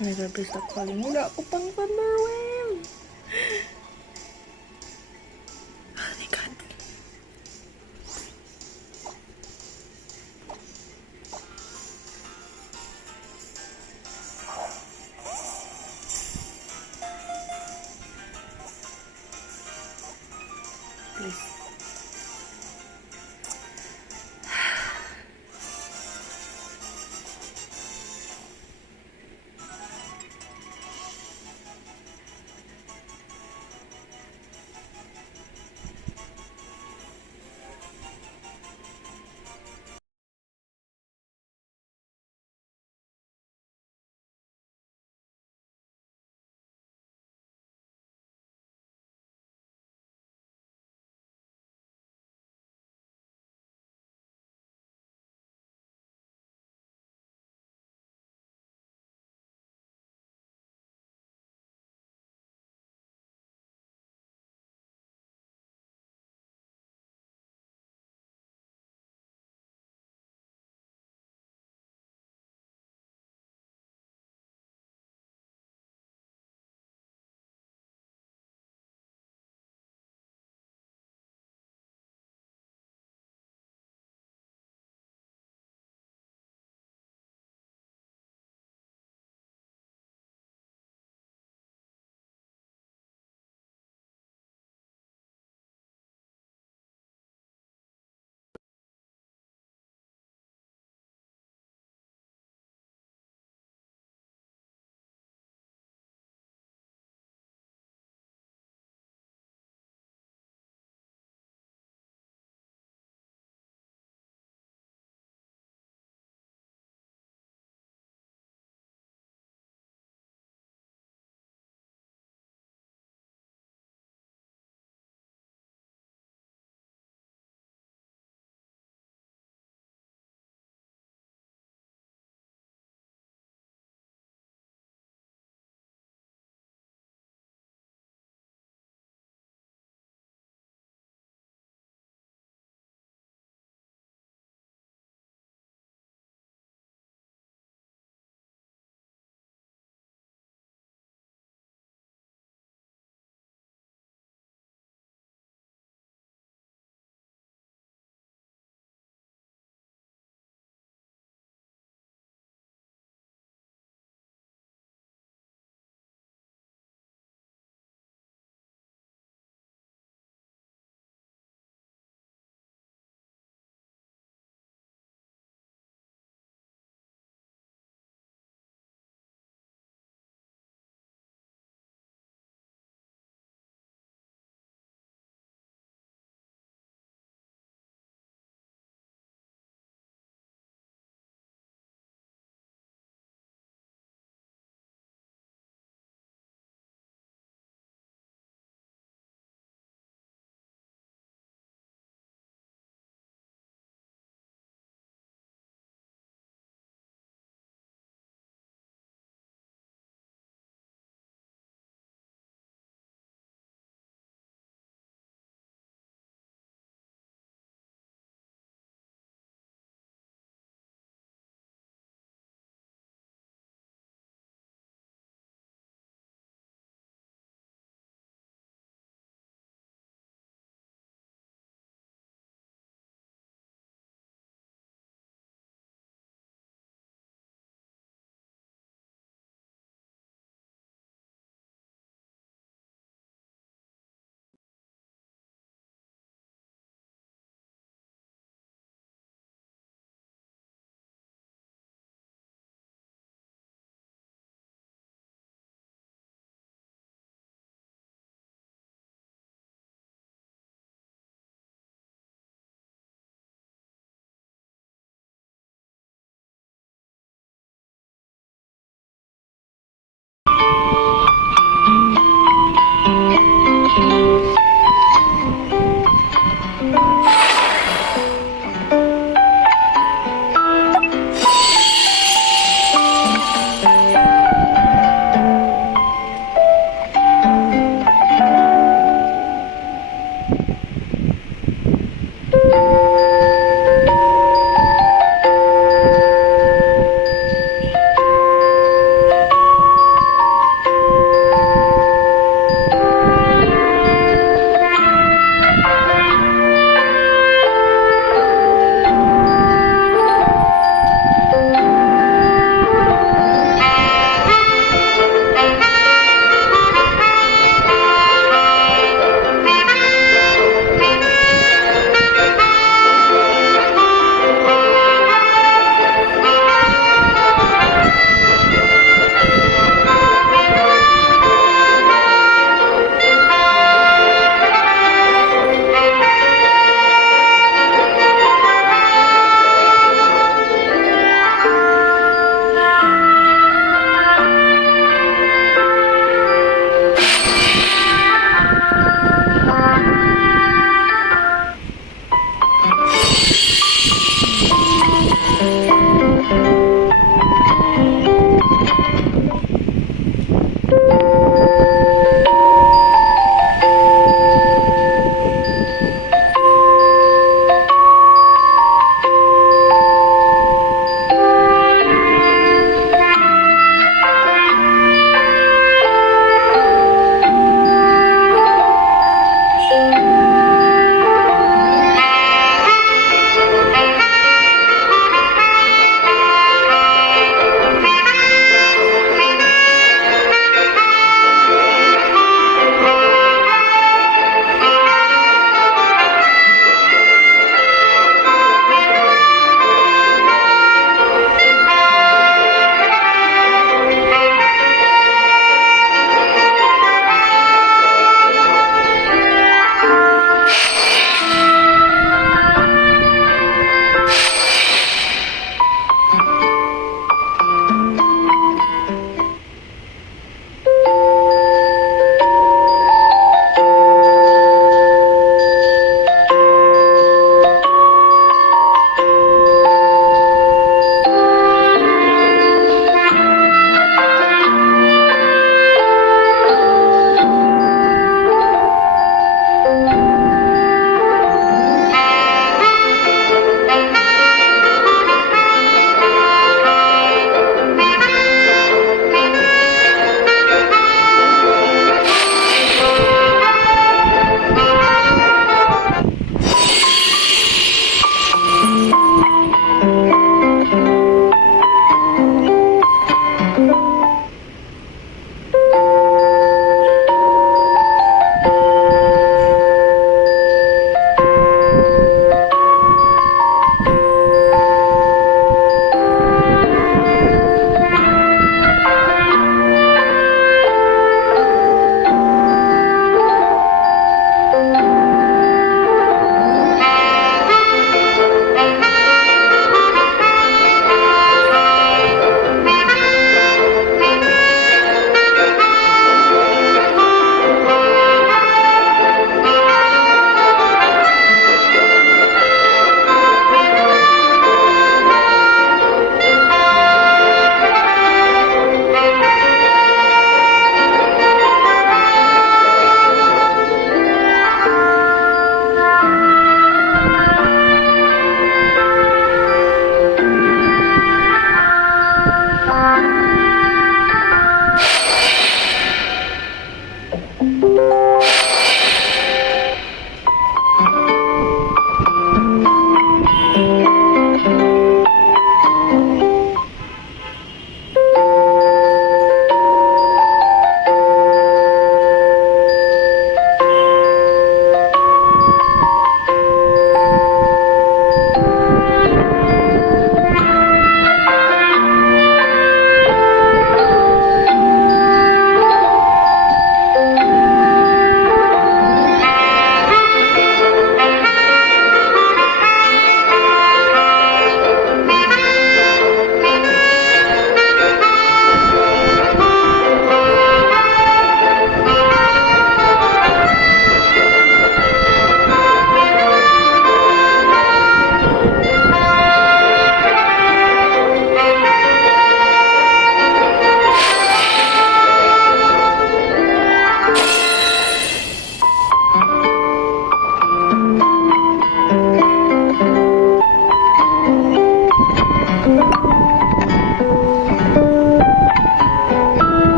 Never stop calling. Wala ako pang Thunderwave. Honey candy. Please.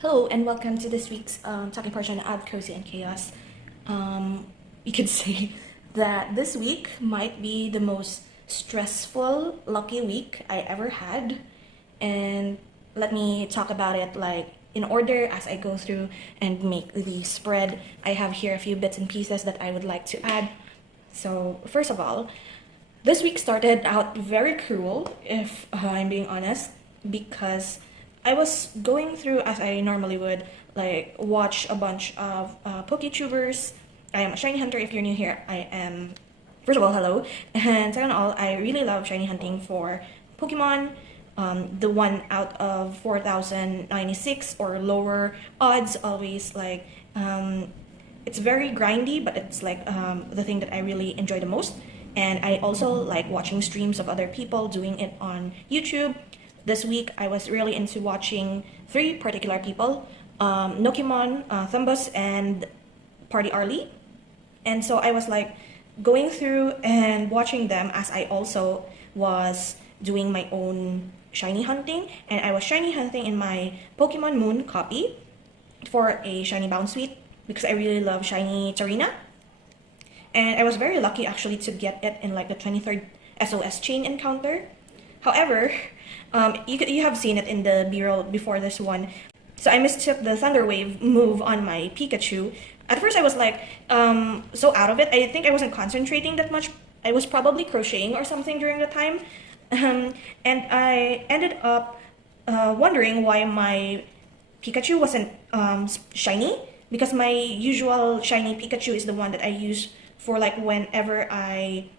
Hello and welcome to this week's talking portion of Cozy and Chaos. You could say that this week might be the most stressful, lucky week I ever had. And let me talk about it like in order as I go through and make the spread. I have here a few bits and pieces that I would like to add. So first of all, this week started out very cruel, if I'm being honest, because I was going through, as I normally would, like watch a bunch of PokeTubers. I am a shiny hunter. If you're new here, I am, first of all, hello. And second of all, I really love shiny hunting for Pokemon. The one out of 4,096 or lower odds, always like, it's very grindy, but it's like the thing that I really enjoy the most. And I also like watching streams of other people doing it on YouTube. This week, I was really into watching 3 particular people, Nokimon, Thumbus, and Party Arlie. And so I was like going through and watching them as I also was doing my own shiny hunting. And I was shiny hunting in my Pokemon Moon copy for a shiny Bounsweet because I really love shiny Tarina. And I was very lucky actually to get it in like the 23rd SOS chain encounter. However, you have seen it in the B-roll before this one. So I mistook the Thunder Wave move on my Pikachu. At first I was like so out of it. I think I wasn't concentrating that much. I was probably crocheting or something during the time. And I ended up wondering why my Pikachu wasn't shiny. Because my usual shiny Pikachu is the one that I use for like whenever I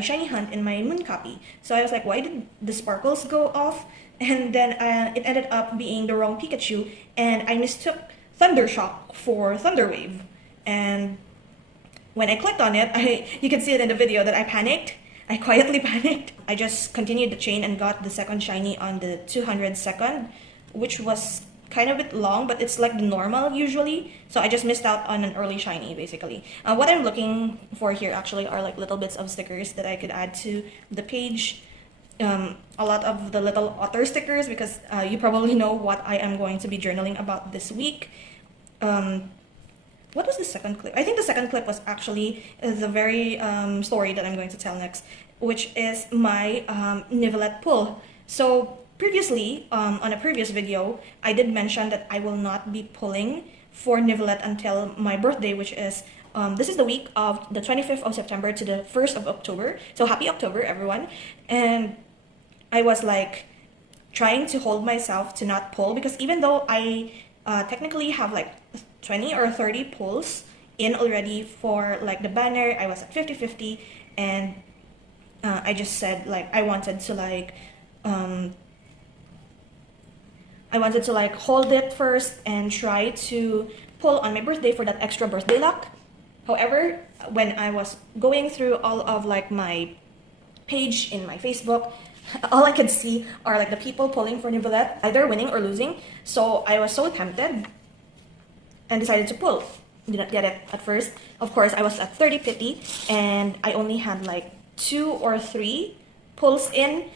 shiny hunt in my moon copy. So I was like, why did the sparkles go off? And then it ended up being the wrong Pikachu, and I mistook Thundershock for Thunderwave. And when I clicked on it, you can see it in the video that I panicked. I quietly panicked. I just continued the chain and got the second shiny on the 202nd, which was kind of a bit long, but it's like the normal usually. So I just missed out on an early shiny basically. What I'm looking for here actually are like little bits of stickers that I could add to the page. A lot of the little otter stickers because you probably know what I am going to be journaling about this week. What was the second clip? I think the second clip was actually the very story that I'm going to tell next, which is my Nivelette pull. So previously, on a previous video, I did mention that I will not be pulling for Nivelette until my birthday, which is, this is the week of the 25th of September to the 1st of October. So happy October, everyone. And I was like trying to hold myself to not pull because even though I technically have like 20 or 30 pulls in already for like the banner, I was at 50-50 and I just said like I wanted to hold it first and try to pull on my birthday for that extra birthday luck. However, when I was going through all of like my page in my Facebook, all I could see are like the people pulling for Nivelette, either winning or losing. So I was so tempted and decided to pull. Did not get it at first. Of course, I was at 30-50 and I only had like 2 or 3 pulls in.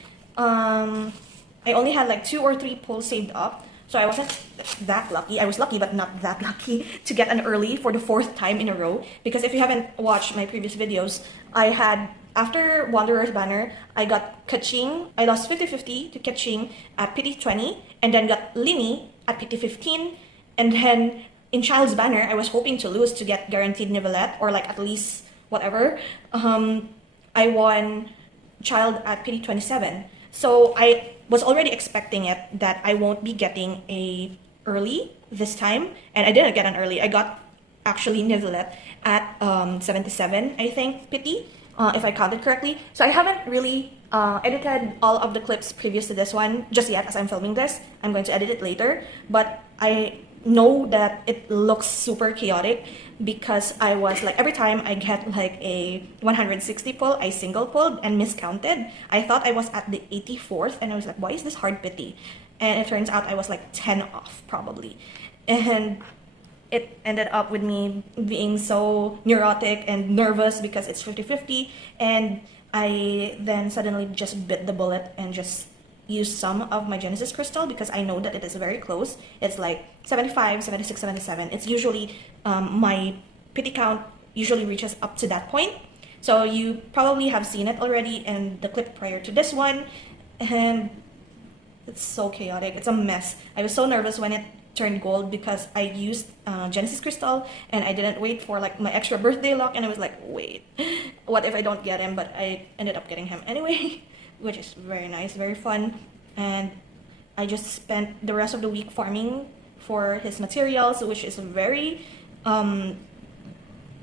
I only had like 2 or 3 pulls saved up. So I wasn't that lucky. I was lucky, but not that lucky to get an early for the 4th time in a row. Because if you haven't watched my previous videos, I had, after Wanderer's Banner, I got Kaching. I lost 50-50 to Kaching at PT 20, and then got Lini at PT 15. And then in Child's Banner, I was hoping to lose to get guaranteed Nivelette, or like at least whatever. I won Child at PT 27. So I was already expecting it that I won't be getting a early this time, and I didn't get an early. I got actually Nivelette at 77, I think, pity, if I counted correctly. So I haven't really edited all of the clips previous to this one just yet as I'm filming this. I'm going to edit it later, but I know that it looks super chaotic because I was like, every time I get like a 160 pull, I single pulled and miscounted. I thought I was at the 84th and I was like, why is this hard pity? And it turns out I was like 10 off probably. And it ended up with me being so neurotic and nervous because it's 50-50, and I then suddenly just bit the bullet and just use some of my Genesis crystal because I know that it is very close. It's like 75, 76, 77. It's usually, my pity count usually reaches up to that point. So you probably have seen it already in the clip prior to this one. And it's so chaotic. It's a mess. I was so nervous when it turned gold because I used Genesis crystal and I didn't wait for like my extra birthday lock, and I was like, wait, what if I don't get him? But I ended up getting him anyway, which is very nice, very fun. And I just spent the rest of the week farming for his materials, which is very, I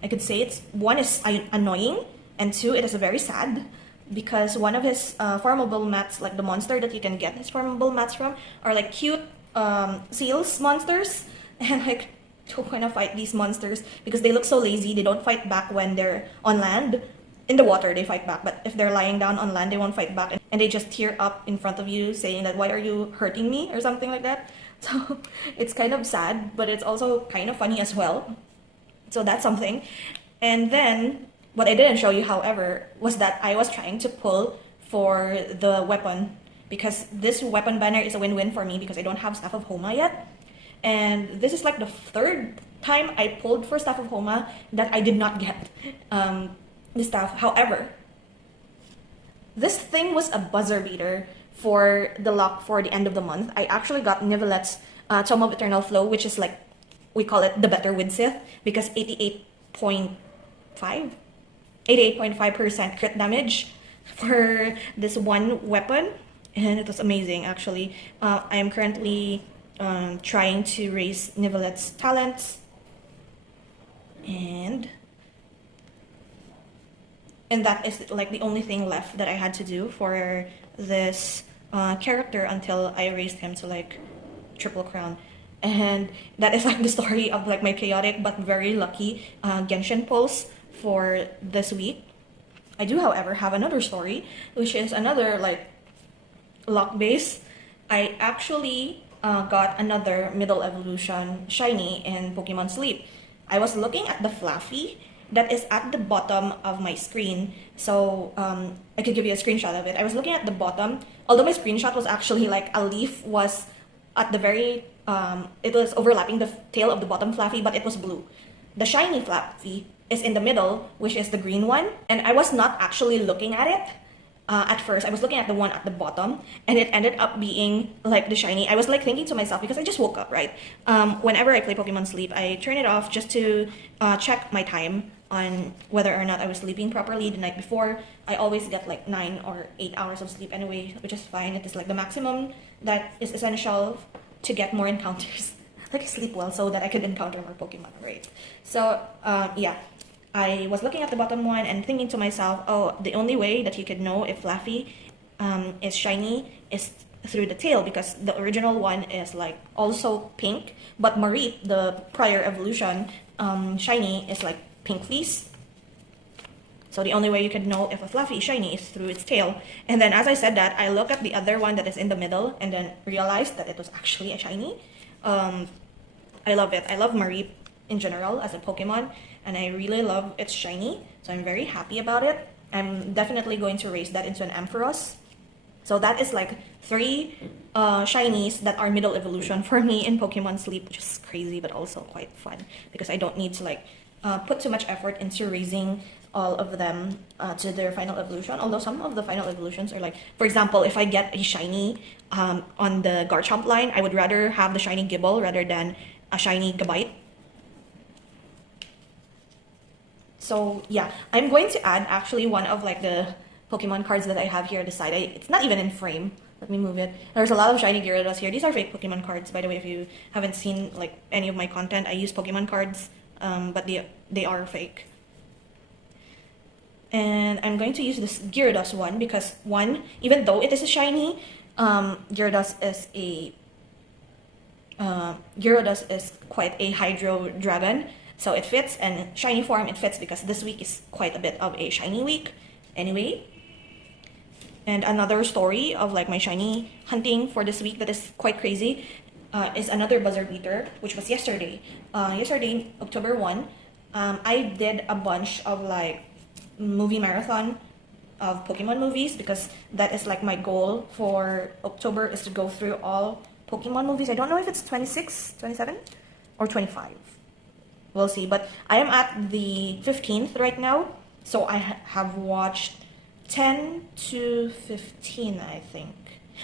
could say it's, one is annoying, and two, it is very sad because one of his farmable mats, like the monster that you can get his farmable mats from, are like cute seals monsters, and like don't want to fight these monsters because they look so lazy. They don't fight back when they're on land. In the water they fight back, but if they're lying down on land they won't fight back, and they just tear up in front of you saying that, why are you hurting me, or something like that. So it's kind of sad, but it's also kind of funny as well. So that's something. And then what I didn't show you, however, was that I was trying to pull for the weapon, because this weapon banner is a win-win for me because I don't have Staff of Homa yet. And this is like the third time I pulled for Staff of Homa that I did not get the staff. However, this thing was a buzzer beater for the luck for the end of the month. I actually got Nivelet's Tome of Eternal Flow, which is like, we call it the better with Sith, because 88.5% crit damage for this one weapon. And it was amazing, actually. I am currently trying to raise Nivelet's talents. And that is like the only thing left that I had to do for this character until I raised him to like triple crown. And that is like the story of like my chaotic but very lucky Genshin pulls for this week. I do, however, have another story, which is another like luck base. I actually got another middle evolution shiny in Pokemon Sleep. I was looking at the Fluffy that is at the bottom of my screen, so I could give you a screenshot of it. I was looking at the bottom, although my screenshot was actually like a leaf was at the very, it was overlapping the tail of the bottom Fluffy, but it was blue. The shiny Fluffy is in the middle, which is the green one, and I was not actually looking at it. At first, I was looking at the one at the bottom, and it ended up being like the shiny. I was like thinking to myself, because I just woke up, right? Whenever I play Pokemon Sleep, I turn it off just to check my time on whether or not I was sleeping properly the night before. I always get like 9 or 8 hours of sleep anyway, which is fine. It is like the maximum that is essential to get more encounters. Like I sleep well so that I could encounter more Pokemon, right? So yeah. I was looking at the bottom one and thinking to myself, oh, the only way that you could know if Fluffy is shiny is through the tail, because the original one is like also pink, but Mareep, the prior evolution shiny, is like pink fleece. So the only way you could know if a Fluffy is shiny is through its tail. And then as I said that, I looked at the other one that is in the middle and then realized that it was actually a shiny. I love it. I love Mareep in general as a Pokemon, and I really love its shiny, so I'm very happy about it. I'm definitely going to raise that into an Ampharos. So that is like 3 shinies that are middle evolution for me in Pokemon Sleep, which is crazy but also quite fun because I don't need to like put too much effort into raising all of them to their final evolution. Although some of the final evolutions are like, for example, if I get a shiny on the Garchomp line, I would rather have the shiny Gible rather than a shiny Gabite. So yeah, I'm going to add actually one of like the Pokemon cards that I have here at the side. It's not even in frame. Let me move it. There's a lot of shiny Gyarados here. These are fake Pokemon cards, by the way. If you haven't seen like any of my content, I use Pokemon cards, but they are fake. And I'm going to use this Gyarados one because one, even though it is a shiny, Gyarados is quite a Hydro Dragon. So it fits, and shiny form it fits because this week is quite a bit of a shiny week anyway. And another story of like my shiny hunting for this week that is quite crazy is another buzzer beater, which was yesterday. Yesterday, October 1, I did a bunch of like movie marathon of Pokemon movies, because that is like my goal for October, is to go through all Pokemon movies. I don't know if it's 26, 27, or 25. We'll see. But I am at the 15th right now, so I have watched 10 to 15, I think.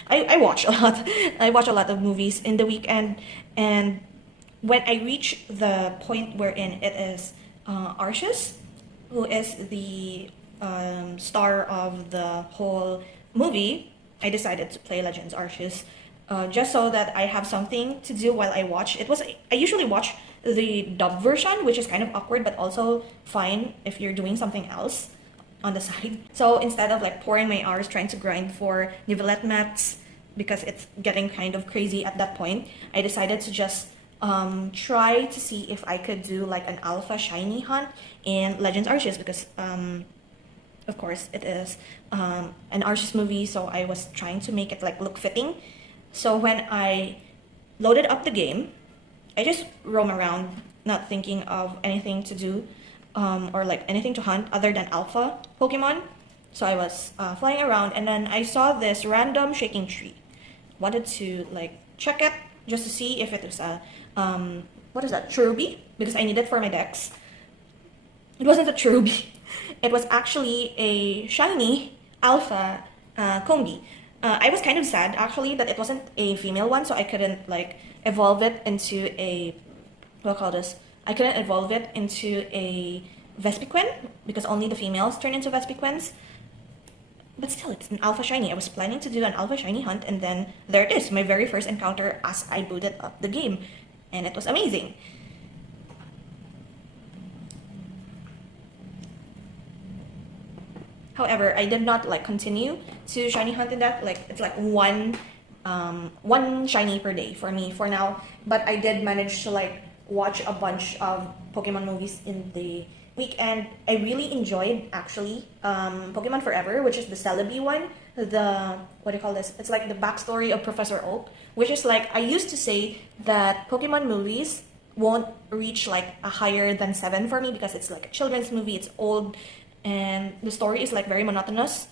I watch a lot. I watch a lot of movies in the weekend, and when I reach the point wherein it is Arceus, who is the star of the whole movie, I decided to play Legends Arceus, just so that I have something to do while I watch. I usually watch the dub version, which is kind of awkward, but also fine if you're doing something else on the side. So instead of like pouring my hours trying to grind for Nivelette mats, because it's getting kind of crazy at that point, I decided to just try to see if I could do like an alpha shiny hunt in Legends Arceus, because of course it is an Arceus movie, so I was trying to make it like look fitting. So when I loaded up the game, I just roam around, not thinking of anything to do or like anything to hunt other than alpha Pokemon. So I was flying around, and then I saw this random shaking tree. Wanted to like check it just to see if it was a what is that, Cherubi, because I need it for my decks. It wasn't a Cherubi. It was actually a shiny alpha Combi. I was kind of sad actually that it wasn't a female one, so I couldn't like evolve it into a, what do I call this? I couldn't evolve it into a Vespiquen, because only the females turn into Vespiquens. But still, it's an alpha shiny. I was planning to do an alpha shiny hunt, and then there it is, my very first encounter as I booted up the game. And it was amazing. However, I did not like continue to shiny hunt in that. Like, it's like one shiny per day for me for now. But I did manage to like watch a bunch of Pokemon movies in the weekend. I really enjoyed actually Pokemon Forever, which is the Celebi one. The, what do you call this? It's like the backstory of Professor Oak, which is like, I used to say that Pokemon movies won't reach like a higher than 7 for me, because it's like a children's movie, it's old, and the story is like very monotonous.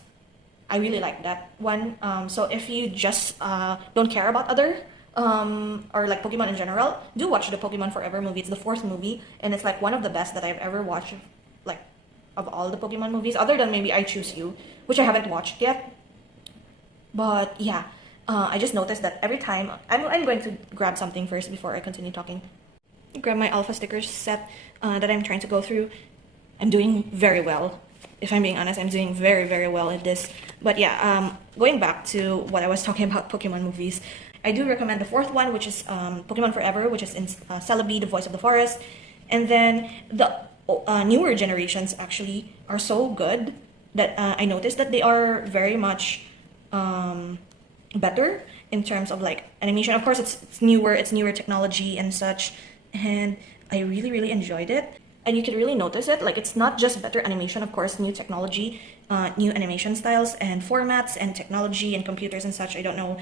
I really like that one. So if you just don't care about other or like Pokemon in general, do watch the Pokemon Forever movie. It's the 4th movie, and it's like one of the best that I've ever watched, like of all the Pokemon movies, other than maybe I Choose You, which I haven't watched yet. But yeah, I just noticed that every time, I'm going to grab something first before I continue talking. Grab my alpha stickers set that I'm trying to go through. I'm doing very well. If I'm being honest, I'm doing very, very well at this. But yeah, going back to what I was talking about, Pokemon movies, I do recommend the 4th one, which is Pokemon Forever, which is in Celebi, the voice of the forest. And then the newer generations actually are so good that I noticed that they are very much better in terms of like animation. Of course, it's newer technology and such, and I really, really enjoyed it. And you can really notice it, like it's not just better animation, of course, new technology, new animation styles and formats and technology and computers and such, I don't know,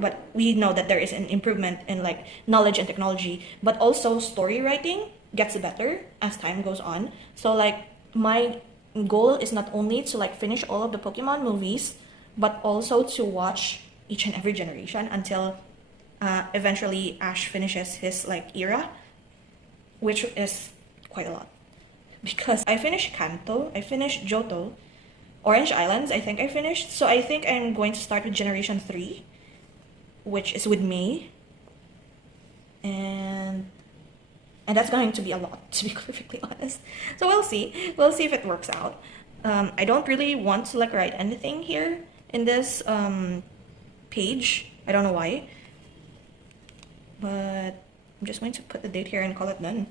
but we know that there is an improvement in like knowledge and technology, but also story writing gets better as time goes on. So like my goal is not only to like finish all of the Pokemon movies, but also to watch each and every generation until eventually Ash finishes his like era, which is quite a lot, because I finished Kanto, I finished Johto, Orange Islands I think I finished, so I think I'm going to start with Generation 3, which is with May, and that's going to be a lot, to be perfectly honest. So we'll see if it works out. I don't really want to like write anything here in this page, I don't know why, but I'm just going to put the date here and call it done.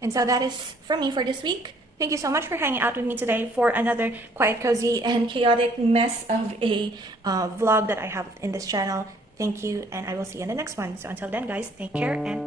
And so that is from me for this week. Thank you so much for hanging out with me today for another quiet, cozy, and chaotic mess of a vlog that I have in this channel. Thank you, and I will see you in the next one. So until then, guys, take care and